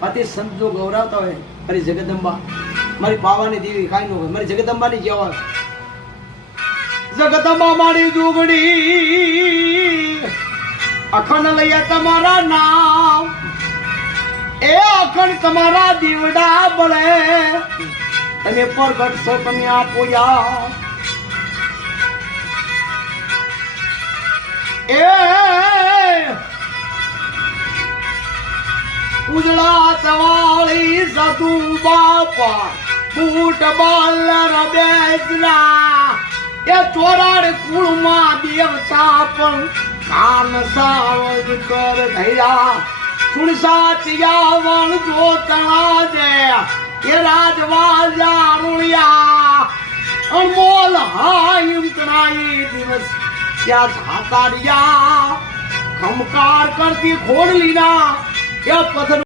પાતી સંત જો ગૌરાવતા હોય મારી જગદંબા મારી પાવાની દેવી કાઈ ન હોય મારી જગદંબાની જેવા જગદંબા મારી જોગડી અખંડ લૈયા તમારા નામ એ અખંડ તમારા દીવડા બળે તમે પ્રગટ છો તમે આપો યા એ ઉજળા તવાળી સતુ બાપા બૂટ બાલ રબેજના એ ચોરાડ કુળમાં દેવતા પણ કાન સાવજ કર ધૈયા સુણસા ચિયાવણ જોતણા દે એ રાજવાજા રૂણિયા અનમોલ હાયમ તનાઈ દિવસ ત્યાં ઝાતારિયા ખમકાર કરતી ખોડલીના એ પથર